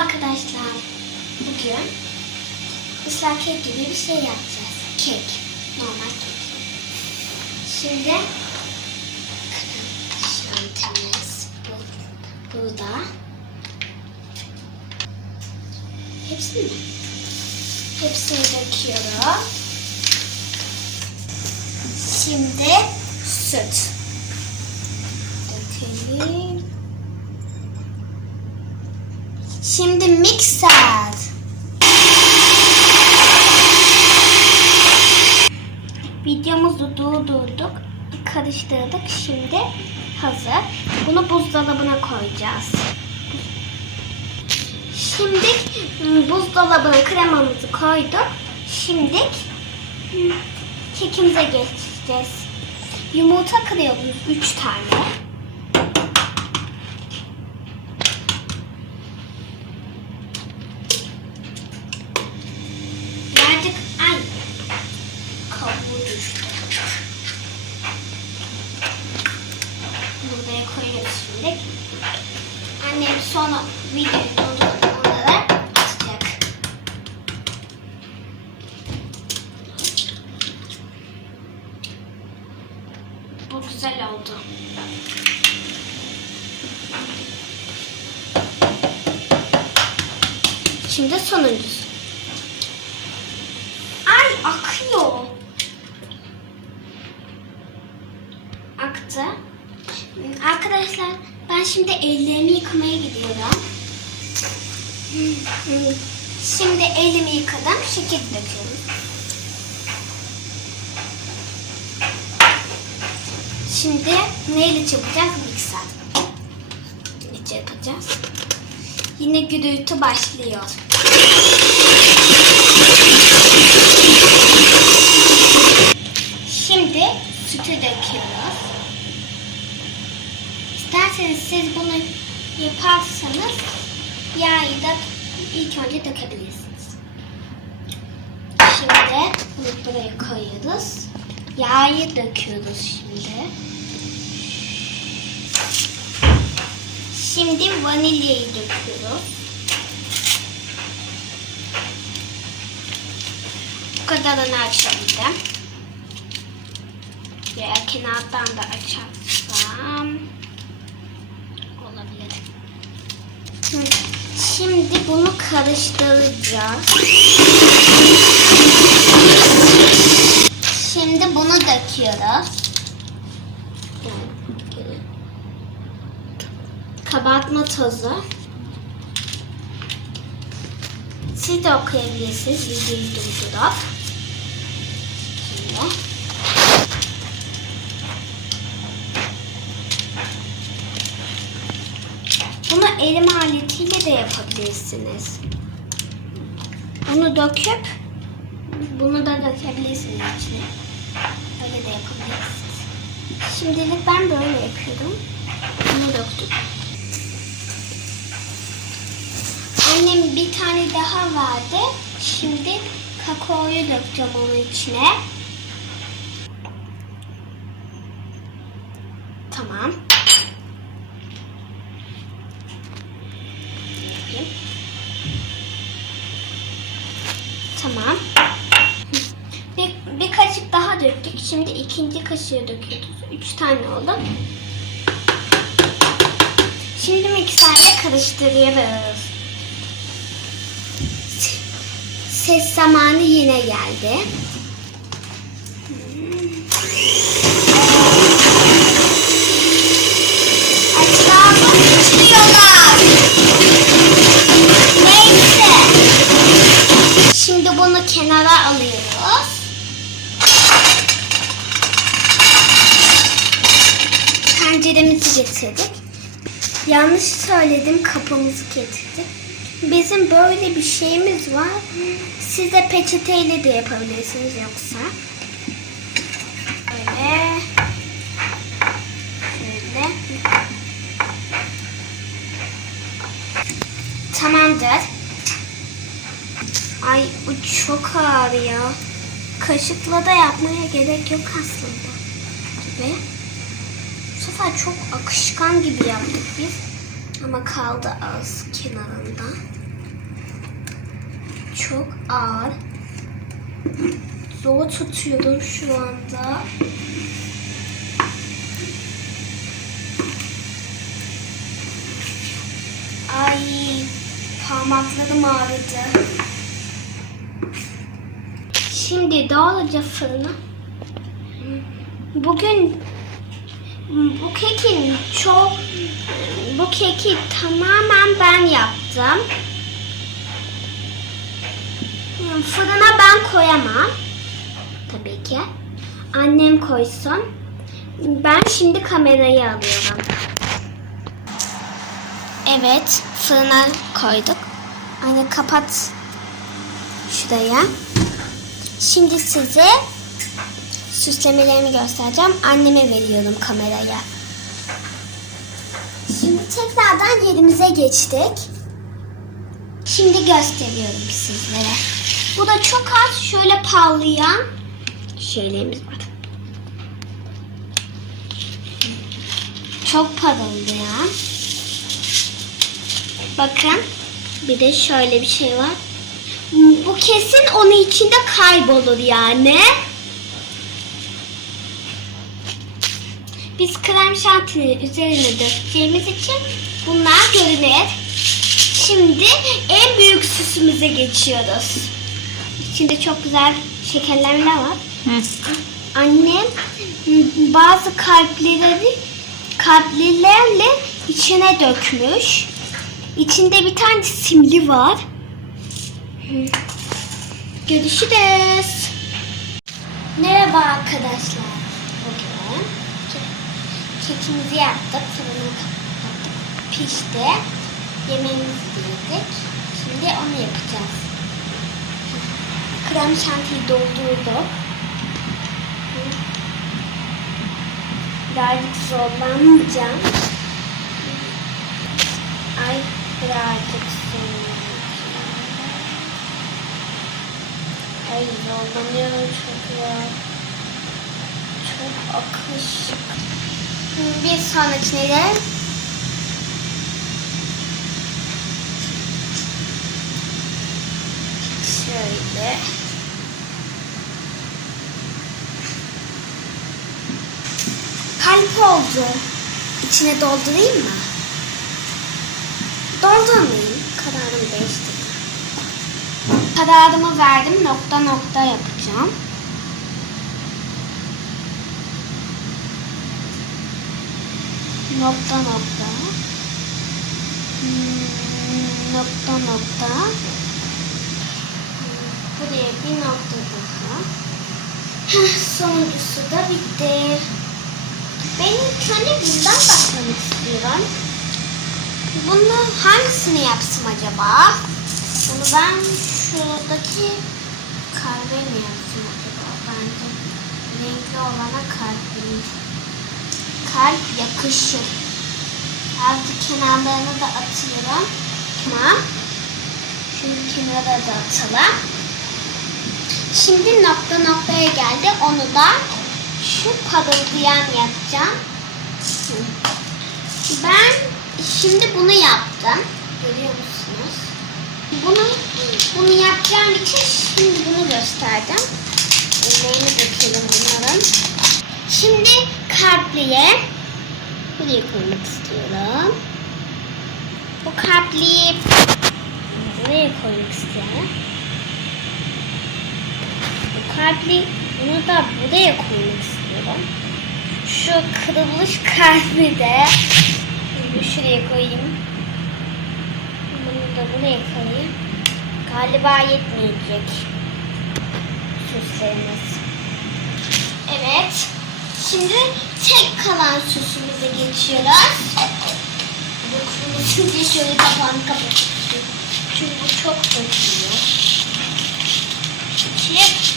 arkadaşlar. Bugün ıslak kek gibi bir şey yapacağız. Kek. Normal kek. Şimdi şantimiz bu, burada. Hepsini mi? Hepsini döküyorum. Şimdi süt. Dökelim. Şimdi mikser. Videomuzu durdurduk. Karıştırdık. Şimdi hazır. Bunu buzdolabına koyacağız. Şimdi ım, buzdolabına kremamızı koyduk. Şimdi ım, kekimize geçeceğiz. Yumurta kırıyoruz 3 tane. Birazcık ay kabuğu düştü. Buraya koyuyoruz şimdi. Annem sonra videoyu durdurup onları atacak. Bu güzel oldu. Şimdi sonuncusu. Ay akıyor. Aktı. Arkadaşlar ben şimdi ellerimi yıkamaya gidiyorum. Şimdi elimi yıkadım. Şeker döküyorum. Şimdi neyle çırpacağız? Mikser. Ne çırpacağız? Yine gürültü başlıyor. Şimdi sütü döküyoruz. İsterseniz siz bunu yaparsanız yağı da ilk önce dökebilirsiniz. Şimdi bunu buraya koyuyoruz. Yağı döküyoruz şimdi. Şimdi vanilyayı döküyoruz. Bu kadarını açabildim. Diğer kenardan da açarsam olabilir. Şimdi bunu karıştıracağız. Şimdi bunu döküyoruz. Kabartma tozu. Siz de okuyabilirsiniz videoyu durdurup. Şimdi. Bunu elim aletiyle de yapabilirsiniz. Bunu döküp bunu da dökebilirsiniz içine. Öyle de yapabilirsiniz. Şimdilik ben böyle yapıyorum. Bunu döktüm. Annem bir tane daha vardı. Şimdi kakaoyu dökeceğim onun içine. Tamam. Tamam. Bir, bir kaşık daha döktük. Şimdi ikinci kaşığı döküyoruz. Üç tane oldu. Şimdi mikserle karıştırıyoruz. Ses zamanı yine geldi. Etrafı tutuyorlar. Neyse. Şimdi bunu kenara alıyoruz. Tenceremizi getirdik. Yanlış söyledim kapımızı getirdik. Bizim böyle bir şeyimiz var. Siz de peçeteyle de yapabilirsiniz yoksa. Böyle. Şöyle. Tamamdır. Ay bu çok ağır ya. Kaşıkla da yapmaya gerek yok aslında. Gibi. Bu sefer çok akışkan gibi yaptık biz. Ama kaldı az kenarında. Çok ağır. Zor tutuyorum şu anda. Ay parmaklarım ağrıdı. Şimdi doğruca fırına. Bugün bu kekin çok bu keki tamamen ben yaptım. Fırına ben koyamam. Tabii ki. Annem koysun. Ben şimdi kamerayı alıyorum. Evet, fırına koyduk. Anne kapat şuraya. Şimdi size süslemelerimi göstereceğim. Anneme veriyorum kameraya. Şimdi tekrardan yerimize geçtik. Şimdi gösteriyorum sizlere. Bu da çok az şöyle parlayan şeylerimiz var. Çok parıldayan. Bakın. Bir de şöyle bir şey var. Bu kesin onun içinde kaybolur yani. Biz krem şantini üzerine dökeceğimiz için bunlar görünür. Şimdi en büyük süsümüze geçiyoruz. İçinde çok güzel şekerlemeler var. Annem bazı kalpleri kalplilerle içine dökmüş. İçinde bir tane simli var. Görüşürüz. Merhaba arkadaşlar. Bugün ke- kekimizi yaptık. Fırına attık. Pişti. Yemeğimizi yedik. Şimdi onu yapacağız. Krem şantiyi doldurduk. Birazcık zorlanmayacağım. Ay birazcık zorlanacağım. Ay zorlanıyorum çok ya. Çok akışık. Bir sonrakine de şöyle kalp oldu. İçine doldurayım mı? Doldurmayayım. Kararımı değiştirdim. Kararımı verdim. Nokta nokta yapacağım. Nokta nokta. Hmm, Nokta nokta. Buraya bir nokta daha. Sonuncusu da bitti. Ben ilk önce bundan başlamak istiyorum. Bunu hangisini yapsam acaba? Bunu ben şuradaki mi yapsam acaba? Bence renkli olana kalp. Kalp yakışır. Artık kenarlarına da atıyorum. Tamam. Şimdi kenara da atalım. Şimdi nokta noktaya geldi. Onu da şu parıldayan yapacağım. Ben şimdi bunu yaptım. Görüyor musunuz? Bunu bunu yapacağım için şimdi bunu gösterdim. Ellerini dökelim bunların. Şimdi kalpliye buraya koymak istiyorum. Bu kalpliyi buraya koymak istiyorum. Bu kalpli bunu da buraya koymak istiyorum. Şu kırılmış kalbi de şuraya koyayım. Bunu da buraya koyayım. Galiba yetmeyecek süslerimiz. Evet. Şimdi tek kalan süsümüze geçiyoruz. Kuruluşunca şöyle kapağını kapatıyorum. Çünkü bu çok dökülüyor. İki.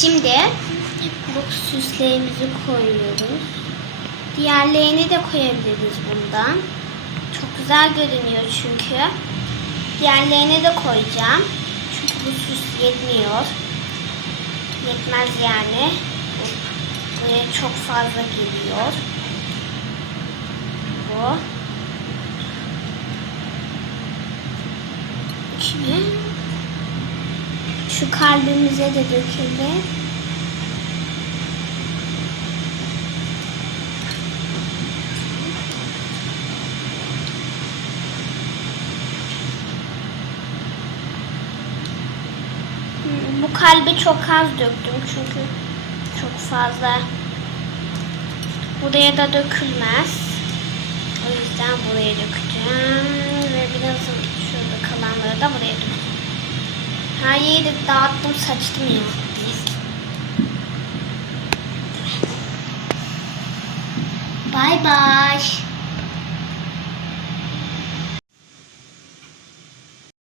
Şimdi bu süslerimizi koyuyoruz. Diğerlerini de koyabiliriz bundan. Çok güzel görünüyor çünkü. Diğerlerini de koyacağım. Çünkü bu süs yetmiyor. Yetmez yani. Buraya çok fazla geliyor. Bu. İçine. Şu kalbimize de dökelim. Bu kalbi çok az döktüm çünkü çok fazla buraya da dökülmez. O yüzden buraya dökeceğim ve biraz şurada kalanları da buraya dökeceğim. हाँ ये दांत तो सच नहीं होती bye bye